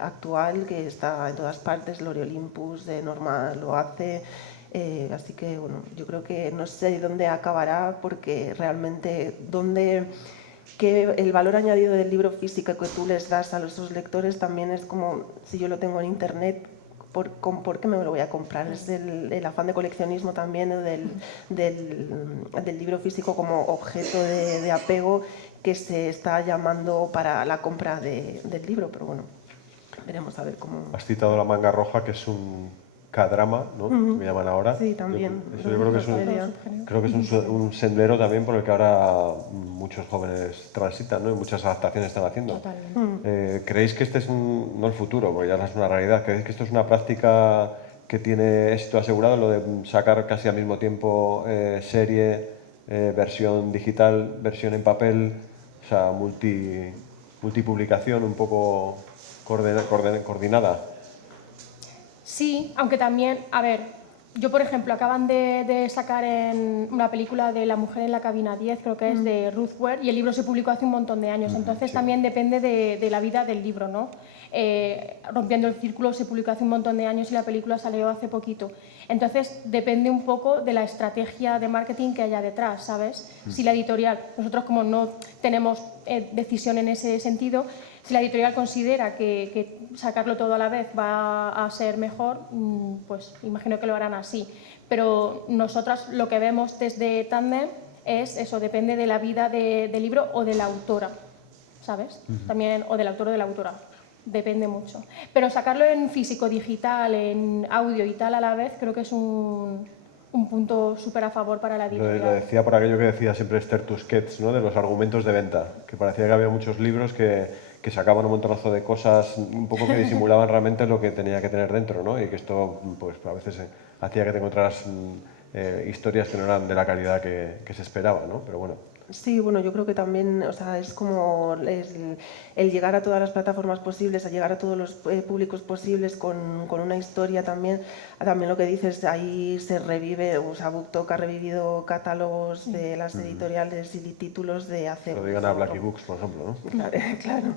actual, que está en todas partes. Lore Olympus, Norma lo hace. Así que, bueno, yo creo que no sé dónde acabará, porque realmente que el valor añadido del libro físico que tú les das a los lectores también es como si yo lo tengo en internet, ¿por qué me lo voy a comprar? Es el afán de coleccionismo también, del libro físico como objeto de apego que se está llamando para la compra del libro, pero bueno, veremos a ver cómo... Has citado La manga roja, que es un K-drama, ¿no? Que me llaman ahora. Sí, también. Yo creo que es un sendero también por el que ahora muchos jóvenes transitan, ¿no? Y muchas adaptaciones están haciendo. ¿Creéis que este es no el futuro, porque ya es una realidad? ¿Creéis que esto es una práctica que tiene éxito asegurado, lo de sacar casi al mismo tiempo serie, versión digital, versión en papel, o sea, multipublicación un poco coordinada? Sí, aunque también, a ver, yo por ejemplo, acaban de sacar en una película de La mujer en la cabina 10, creo que es de Ruth Ware, y el libro se publicó hace un montón de años, entonces también depende de la vida del libro, ¿no? Rompiendo el círculo se publicó hace un montón de años y la película salió hace poquito. Entonces depende un poco de la estrategia de marketing que haya detrás, ¿sabes? Si la editorial, nosotros como no tenemos decisión en ese sentido, si la editorial considera que sacarlo todo a la vez va a ser mejor, pues imagino que lo harán así. Pero nosotras lo que vemos desde Tandem es eso, depende de la vida del libro o de la autora, ¿sabes? También, o del autor o de la autora, depende mucho. Pero sacarlo en físico, digital, en audio y tal a la vez, creo que es un punto súper a favor para la editorial. Lo decía por aquello que decía siempre Esther Tusquets, ¿no? De los argumentos de venta, que parecía que había muchos libros que sacaban un montonazo de cosas un poco que disimulaban realmente lo que tenía que tener dentro, ¿no? Y que esto pues a veces hacía que te encontraras historias que no eran de la calidad que se esperaba, ¿no? Pero bueno. Sí, bueno, yo creo que también, o sea, es como el llegar a todas las plataformas posibles, a llegar a todos los públicos posibles con una historia también. También lo que dices, ahí se revive, o sea, BookTok ha revivido catálogos de las editoriales y títulos de hace... Lo digan a Blackie Books, por ejemplo, ¿no? Claro.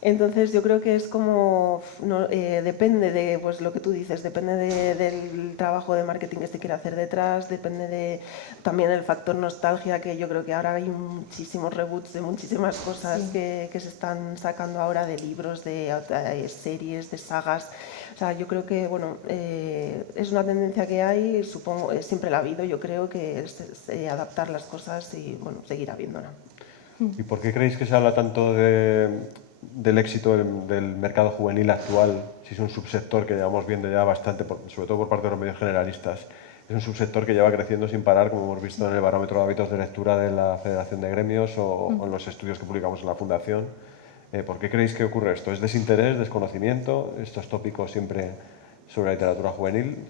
Entonces yo creo que es como, depende de pues, lo que tú dices, depende del trabajo de marketing que se quiere hacer detrás, depende también del factor nostalgia, que yo creo que ahora hay muchísimos reboots de muchísimas cosas que se están sacando ahora, de libros, de series, de sagas. O sea, yo creo que bueno, es una tendencia que hay, supongo, siempre la ha habido, yo creo que es adaptar las cosas y bueno, seguir habiéndola. ¿Y por qué creéis que se habla tanto del éxito del mercado juvenil actual, si es un subsector que llevamos viendo ya bastante, sobre todo por parte de los medios generalistas? Es un subsector que lleva creciendo sin parar, como hemos visto en el barómetro de hábitos de lectura de la Federación de Gremios o en los estudios que publicamos en la Fundación. ¿Por qué creéis que ocurre esto? ¿Es desinterés, desconocimiento, estos tópicos siempre sobre la literatura juvenil?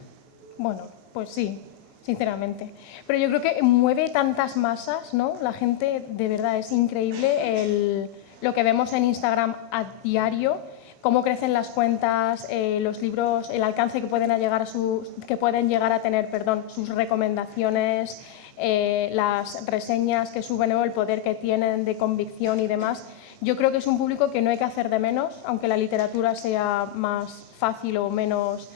Bueno, pues sí, sinceramente. Pero yo creo que mueve tantas masas, ¿no? La gente, de verdad, es increíble lo que vemos en Instagram a diario, cómo crecen las cuentas, los libros, el alcance que pueden llegar a tener, sus recomendaciones, las reseñas que suben, o el poder que tienen de convicción y demás. Yo creo que es un público que no hay que hacer de menos, aunque la literatura sea más fácil o menos,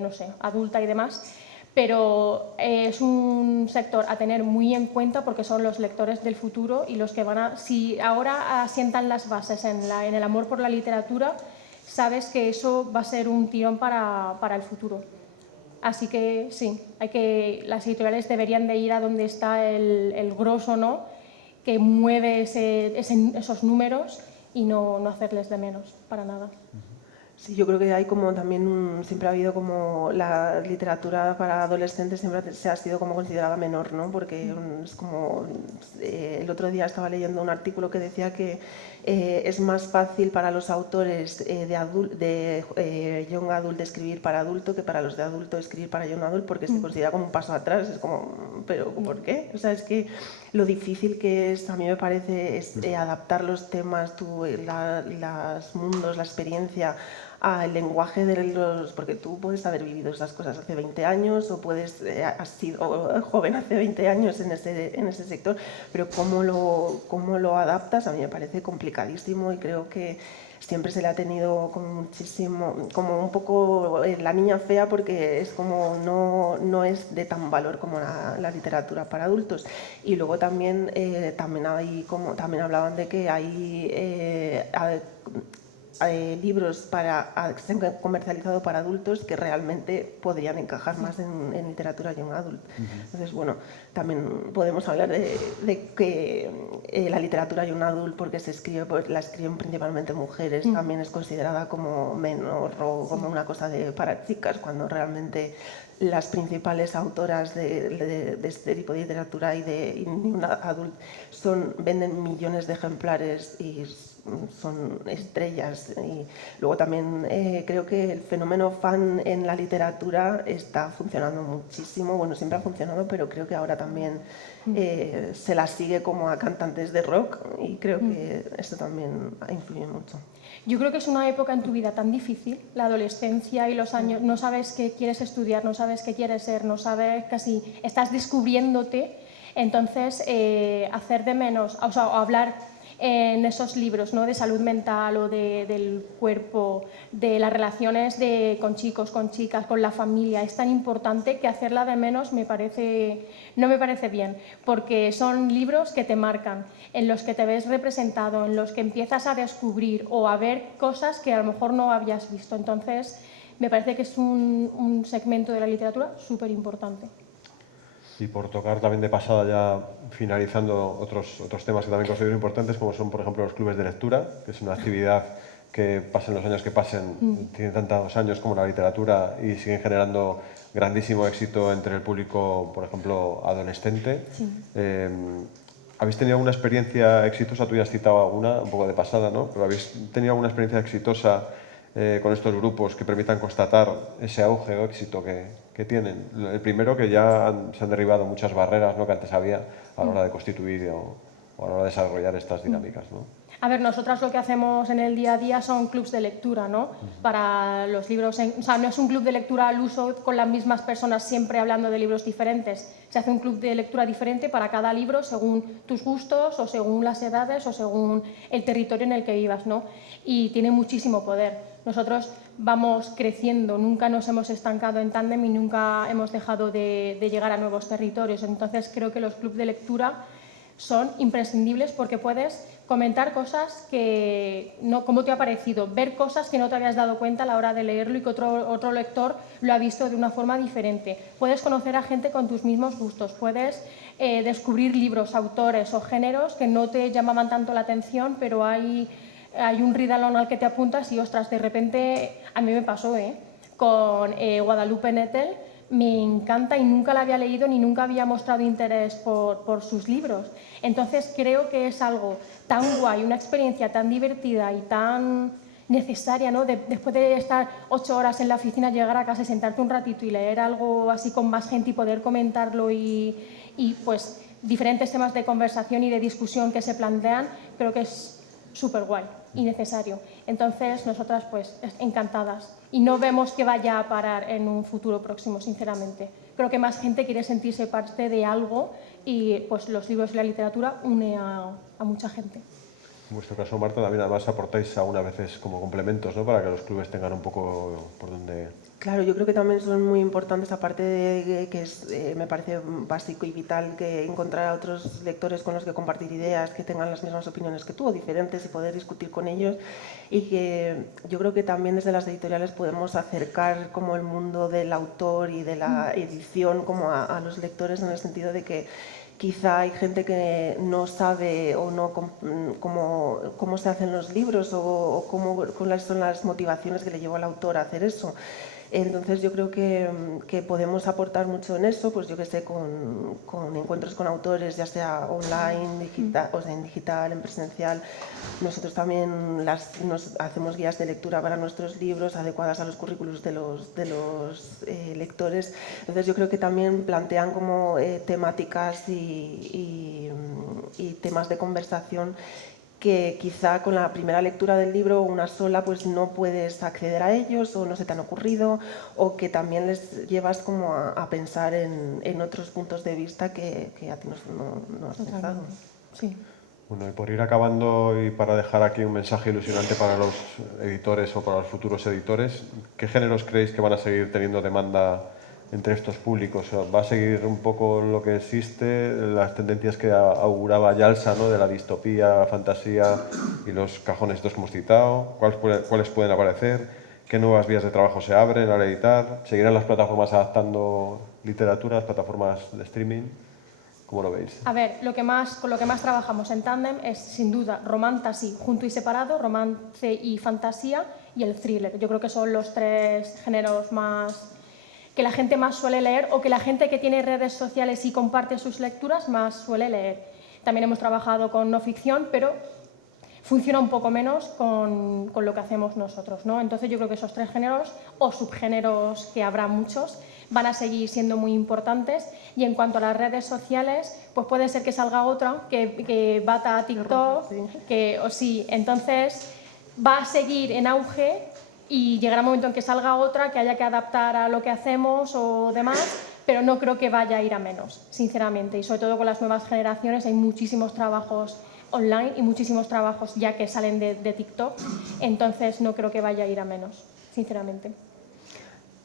no sé, adulta y demás. Pero es un sector a tener muy en cuenta porque son los lectores del futuro y los que si ahora asientan las bases en el amor por la literatura, sabes que eso va a ser un tirón para el futuro. Así que sí, las editoriales deberían de ir a donde está el grosso, ¿no?, que mueve esos números y no hacerles de menos, para nada. Sí, yo creo que hay como también siempre ha habido como la literatura para adolescentes siempre se ha sido como considerada menor, ¿no? Porque es como el otro día estaba leyendo un artículo que decía que es más fácil para los autores de young adult escribir para adulto que para los de adulto escribir para young adult, porque se considera como un paso atrás. Es como, ¿pero por qué? O sea, es que lo difícil que es, a mí me parece, es adaptar los temas, los mundos, la experiencia al lenguaje de porque tú puedes haber vivido esas cosas hace 20 años o has sido joven hace 20 años en ese sector, pero cómo lo adaptas a mí me parece complicadísimo, y creo que siempre se le ha tenido como un poco la niña fea, porque es como no es de tan valor como la literatura para adultos. Y luego también hablaban de que hay libros que se han comercializado para adultos que realmente podrían encajar más en literatura young adult. Entonces, bueno, también podemos hablar de que la literatura young adult, porque la escriben principalmente mujeres, también es considerada como menor o como una cosa para chicas, cuando realmente las principales autoras de este tipo de literatura y de young adult venden millones de ejemplares y son estrellas. Y luego también creo que el fenómeno fan en la literatura está funcionando muchísimo. Bueno, siempre ha funcionado, pero creo que ahora también se la sigue como a cantantes de rock, y creo que esto también influye mucho. Yo creo que es una época en tu vida tan difícil, la adolescencia y los años, no sabes qué quieres estudiar, no sabes qué quieres ser, no sabes, casi estás descubriéndote. Entonces, hacer de menos, o sea, hablar en esos libros, ¿no?, de salud mental o del cuerpo, de las relaciones con chicos, con chicas, con la familia, es tan importante que hacerla de menos no me parece bien, porque son libros que te marcan, en los que te ves representado, en los que empiezas a descubrir o a ver cosas que a lo mejor no habías visto. Entonces, me parece que es un segmento de la literatura súper importante. Y por tocar también de pasada, ya finalizando, otros temas que también considero importantes, como son, por ejemplo, los clubes de lectura, que es una actividad que pasen los años que pasen, tiene tantos años como la literatura y siguen generando grandísimo éxito entre el público, por ejemplo, adolescente. Sí. ¿Habéis tenido alguna experiencia exitosa? Tú ya has citado alguna, un poco de pasada, ¿no? Pero ¿habéis tenido alguna experiencia exitosa con estos grupos que permitan constatar ese auge o éxito que tienen? El primero, que ya se han derribado muchas barreras, ¿no?, que antes había a la hora de constituir o a la hora de desarrollar estas dinámicas, ¿no? A ver, nosotras lo que hacemos en el día a día son clubs de lectura, ¿no? Para los libros, o sea, no es un club de lectura al uso con las mismas personas siempre hablando de libros diferentes. Se hace un club de lectura diferente para cada libro según tus gustos o según las edades o según el territorio en el que vivas, ¿no? Y tiene muchísimo poder. Nosotros vamos creciendo, nunca nos hemos estancado en tándem y nunca hemos dejado de llegar a nuevos territorios. Entonces, creo que los clubs de lectura son imprescindibles porque puedes comentar cosas que no, cómo te ha parecido, ver cosas que no te habías dado cuenta a la hora de leerlo y que otro lector lo ha visto de una forma diferente. Puedes conocer a gente con tus mismos gustos, puedes descubrir libros, autores o géneros que no te llamaban tanto la atención, pero hay un read-along al que te apuntas y, ostras, de repente, a mí me pasó, con Guadalupe Nettel. Me encanta y nunca la había leído ni nunca había mostrado interés por sus libros. Entonces creo que es algo tan guay, una experiencia tan divertida y tan necesaria, ¿no? Después de estar 8 horas en la oficina, llegar a casa y sentarte un ratito y leer algo así con más gente y poder comentarlo y pues diferentes temas de conversación y de discusión que se plantean, creo que es súper guay y necesario. Entonces, nosotras pues encantadas y no vemos que vaya a parar en un futuro próximo, sinceramente. Creo que más gente quiere sentirse parte de algo y pues los libros y la literatura une a mucha gente. En vuestro caso, Marta, también además aportáis algunas veces como complementos, ¿no?, para que los clubes tengan un poco por donde... Claro, yo creo que también son muy importantes, aparte de que me parece básico y vital que encontrar a otros lectores con los que compartir ideas, que tengan las mismas opiniones que tú o diferentes y poder discutir con ellos, y que yo creo que también desde las editoriales podemos acercar como el mundo del autor y de la edición como a los lectores, en el sentido de que quizá hay gente que no sabe o no cómo se hacen los libros o cuáles son las motivaciones que le llevó al autor a hacer eso. Entonces yo creo que podemos aportar mucho en eso, pues yo que sé, con encuentros con autores, ya sea online, digital, o sea, en digital, en presencial. Nosotros también nos hacemos guías de lectura para nuestros libros adecuadas a los currículos de los lectores. Entonces yo creo que también plantean como temáticas y temas de conversación que quizá con la primera lectura del libro, una sola, pues no puedes acceder a ellos o no se te han ocurrido, o que también les llevas como a pensar en otros puntos de vista que a ti no has pensado. Sí. Bueno, y por ir acabando y para dejar aquí un mensaje ilusionante para los editores o para los futuros editores, ¿qué géneros creéis que van a seguir teniendo demanda entre estos públicos? ¿Va a seguir un poco lo que existe, las tendencias que auguraba Yalsa, ¿no?, de la distopía, la fantasía y los cajones estos que hemos citado? ¿Cuáles pueden aparecer? ¿Qué nuevas vías de trabajo se abren al editar? ¿Seguirán las plataformas adaptando literatura, las plataformas de streaming? ¿Cómo lo veis? A ver, con lo que más trabajamos en Tandem es, sin duda, romantasy junto y separado, romance y fantasía, y el thriller. Yo creo que son los tres géneros más que la gente más suele leer, o que la gente que tiene redes sociales y comparte sus lecturas más suele leer. También hemos trabajado con no ficción, pero funciona un poco menos con lo que hacemos nosotros, ¿no? Entonces yo creo que esos tres géneros, o subgéneros, que habrá muchos, van a seguir siendo muy importantes. Y en cuanto a las redes sociales, pues puede ser que salga otra que bata a TikTok, entonces va a seguir en auge y llegará un momento en que salga otra que haya que adaptar a lo que hacemos o demás, pero no creo que vaya a ir a menos, sinceramente. Y sobre todo con las nuevas generaciones hay muchísimos trabajos online y muchísimos trabajos ya que salen de TikTok, entonces no creo que vaya a ir a menos, sinceramente.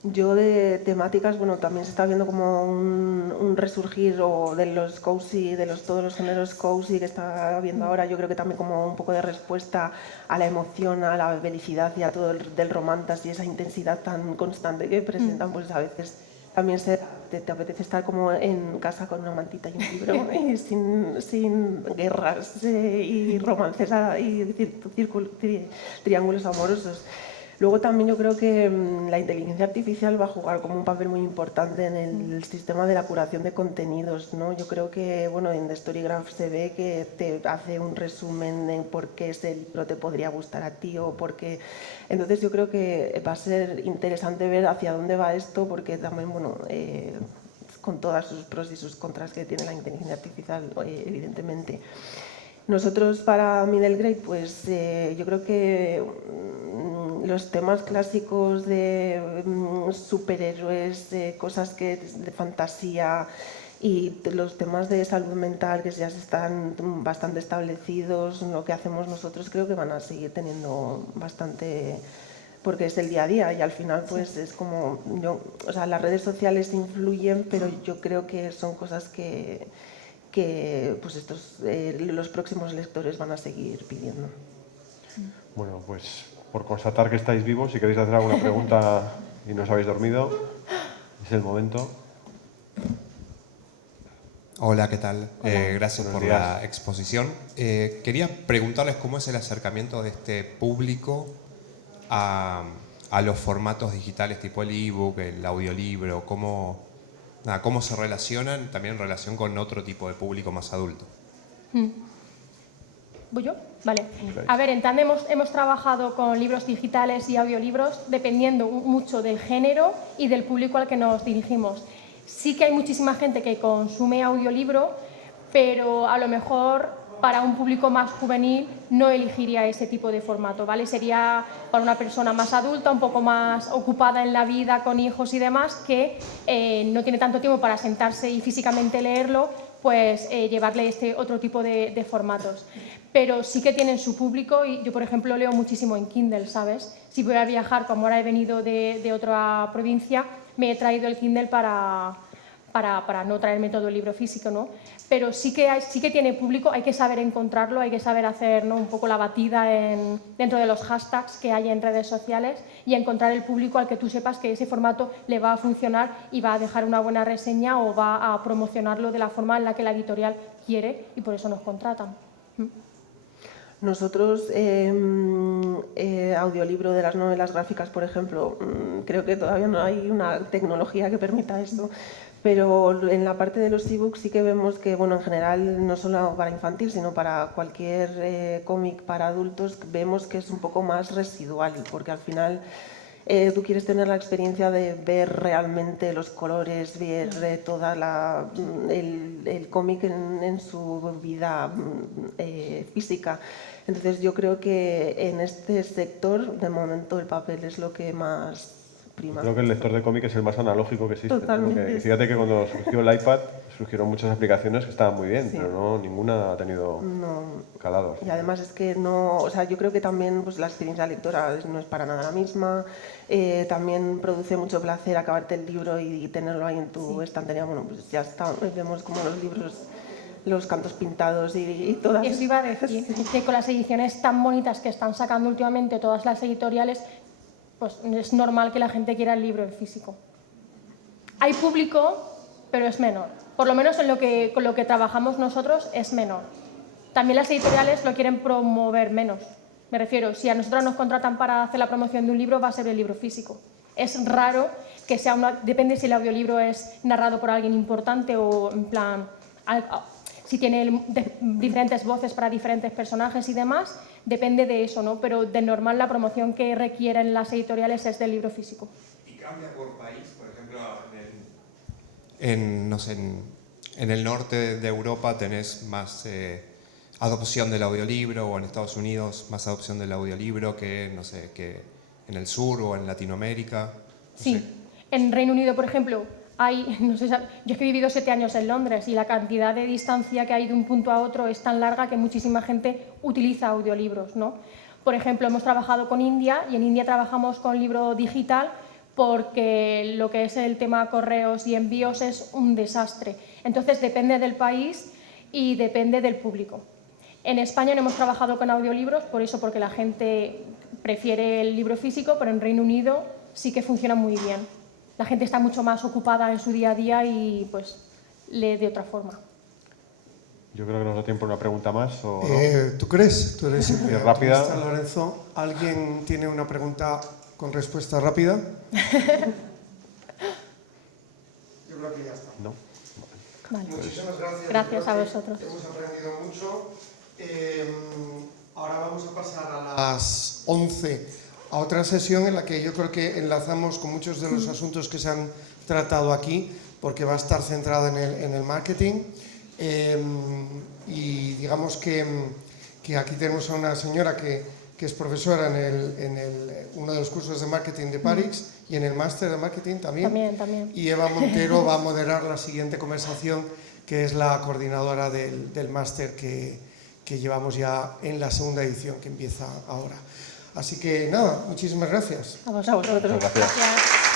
Yo de temáticas, bueno, también se está viendo como un resurgir o de los cozy, todos los géneros cozy que está viendo ahora. Yo creo que también como un poco de respuesta a la emoción, a la felicidad y a todo del romantas y esa intensidad tan constante que presentan, pues a veces también te apetece estar como en casa con una mantita y un libro y sin guerras y romances y triángulos amorosos. Luego también yo creo que la inteligencia artificial va a jugar como un papel muy importante en el sistema de la curación de contenidos, ¿no? Yo creo que, bueno, en The Storygraph se ve que te hace un resumen de por qué ese libro te podría gustar a ti o por qué. Entonces yo creo que va a ser interesante ver hacia dónde va esto, porque también, bueno, con todos sus pros y sus contras que tiene la inteligencia artificial, evidentemente. Nosotros para Middle Grade, pues yo creo que los temas clásicos de superhéroes, cosas de fantasía y los temas de salud mental que ya están bastante establecidos, lo que hacemos nosotros creo que van a seguir teniendo bastante, porque es el día a día y al final pues es como, o sea, las redes sociales influyen, pero yo creo que son cosas que pues los próximos lectores van a seguir pidiendo. Bueno, pues por constatar que estáis vivos, si queréis hacer alguna pregunta y no os habéis dormido, es el momento. Hola, ¿qué tal? Gracias Buenos por días. la exposición. Quería preguntarles cómo es el acercamiento de este público a los formatos digitales tipo el ebook, el audiolibro, cómo se relacionan también en relación con otro tipo de público más adulto. ¿Voy yo? Vale. A ver, en Tandem hemos trabajado con libros digitales y audiolibros dependiendo mucho del género y del público al que nos dirigimos. Sí que hay muchísima gente que consume audiolibro, pero a lo mejor para un público más juvenil no elegiría ese tipo de formato, ¿vale? Sería para una persona más adulta, un poco más ocupada en la vida, con hijos y demás, que no tiene tanto tiempo para sentarse y físicamente leerlo, pues llevarle este otro tipo de formatos. Pero sí que tienen su público y yo, por ejemplo, leo muchísimo en Kindle, ¿sabes? Si voy a viajar, como ahora he venido de otra provincia, me he traído el Kindle para no traerme todo el libro físico, ¿no? Pero sí que tiene público, hay que saber encontrarlo, hay que saber hacer, ¿no?, un poco la batida dentro de los hashtags que hay en redes sociales y encontrar el público al que tú sepas que ese formato le va a funcionar y va a dejar una buena reseña o va a promocionarlo de la forma en la que la editorial quiere y por eso nos contratan. Nosotros, audiolibro de las novelas gráficas, por ejemplo, creo que todavía no hay una tecnología que permita esto, pero en la parte de los ebooks sí que vemos que, bueno, en general, no solo para infantil, sino para cualquier cómic para adultos, vemos que es un poco más residual, porque al final tú quieres tener la experiencia de ver realmente los colores, ver toda el cómic en su vida física. Entonces yo creo que en este sector, de momento, el papel es lo que más prima. Creo que el lector de cómic es el más analógico que existe. Totalmente. Porque fíjate que cuando surgió el iPad surgieron muchas aplicaciones que estaban muy bien, Sí. pero no, ninguna ha tenido No, calado. y además es que no, o sea, yo creo que también pues, la experiencia lectora no es para nada la misma. También produce mucho placer acabarte el libro y tenerlo ahí en tu estantería. Bueno, pues ya está, vemos como los libros, los cantos pintados y todas. Eso iba a decir, que con las ediciones tan bonitas que están sacando últimamente todas las editoriales, pues es normal que la gente quiera el libro en físico. Hay público, pero es menor. Por lo menos con lo que trabajamos nosotros es menor. También las editoriales lo quieren promover menos. Me refiero, si a nosotros nos contratan para hacer la promoción de un libro, va a ser el libro físico. Es raro que sea depende si el audiolibro es narrado por alguien importante o en plan, si tiene diferentes voces para diferentes personajes y demás, depende de eso, ¿no? Pero de normal la promoción que requieren las editoriales es del libro físico. ¿Y cambia por país? Por ejemplo, no sé, en el norte de Europa tenés más adopción del audiolibro, o en Estados Unidos más adopción del audiolibro que, no sé, que en el sur o en Latinoamérica. No Sí, sé. en Reino Unido, por ejemplo, no sé, yo es que he vivido 7 años en Londres y la cantidad de distancia que hay de un punto a otro es tan larga que muchísima gente utiliza audiolibros, ¿no? Por ejemplo, hemos trabajado con India y en India trabajamos con libro digital porque lo que es el tema correos y envíos es un desastre. Entonces depende del país y depende del público. En España no hemos trabajado con audiolibros, por eso, porque la gente prefiere el libro físico, pero en Reino Unido sí que funciona muy bien. La gente está mucho más ocupada en su día a día y pues lee de otra forma. Yo creo que nos da tiempo a una pregunta más. ¿O no? ¿Tú crees? Tú eres siempre Rápida. optimista, Lorenzo. ¿Alguien tiene una pregunta con respuesta rápida? Yo creo que ya está. ¿No? Vale. Muchísimas gracias. Gracias Yo creo a que vosotros. Hemos aprendido mucho. Ahora vamos a pasar a las 11 a otra sesión en la que yo creo que enlazamos con muchos de los asuntos que se han tratado aquí, porque va a estar centrada en el marketing. Y digamos que aquí tenemos a una señora que es profesora en uno de los cursos de marketing de París y en el máster de marketing también. También. Y Eva Montero va a moderar la siguiente conversación, que es la coordinadora del máster que llevamos ya en la segunda edición, que empieza ahora. Así que nada, muchísimas gracias. A vosotros. Gracias. Gracias.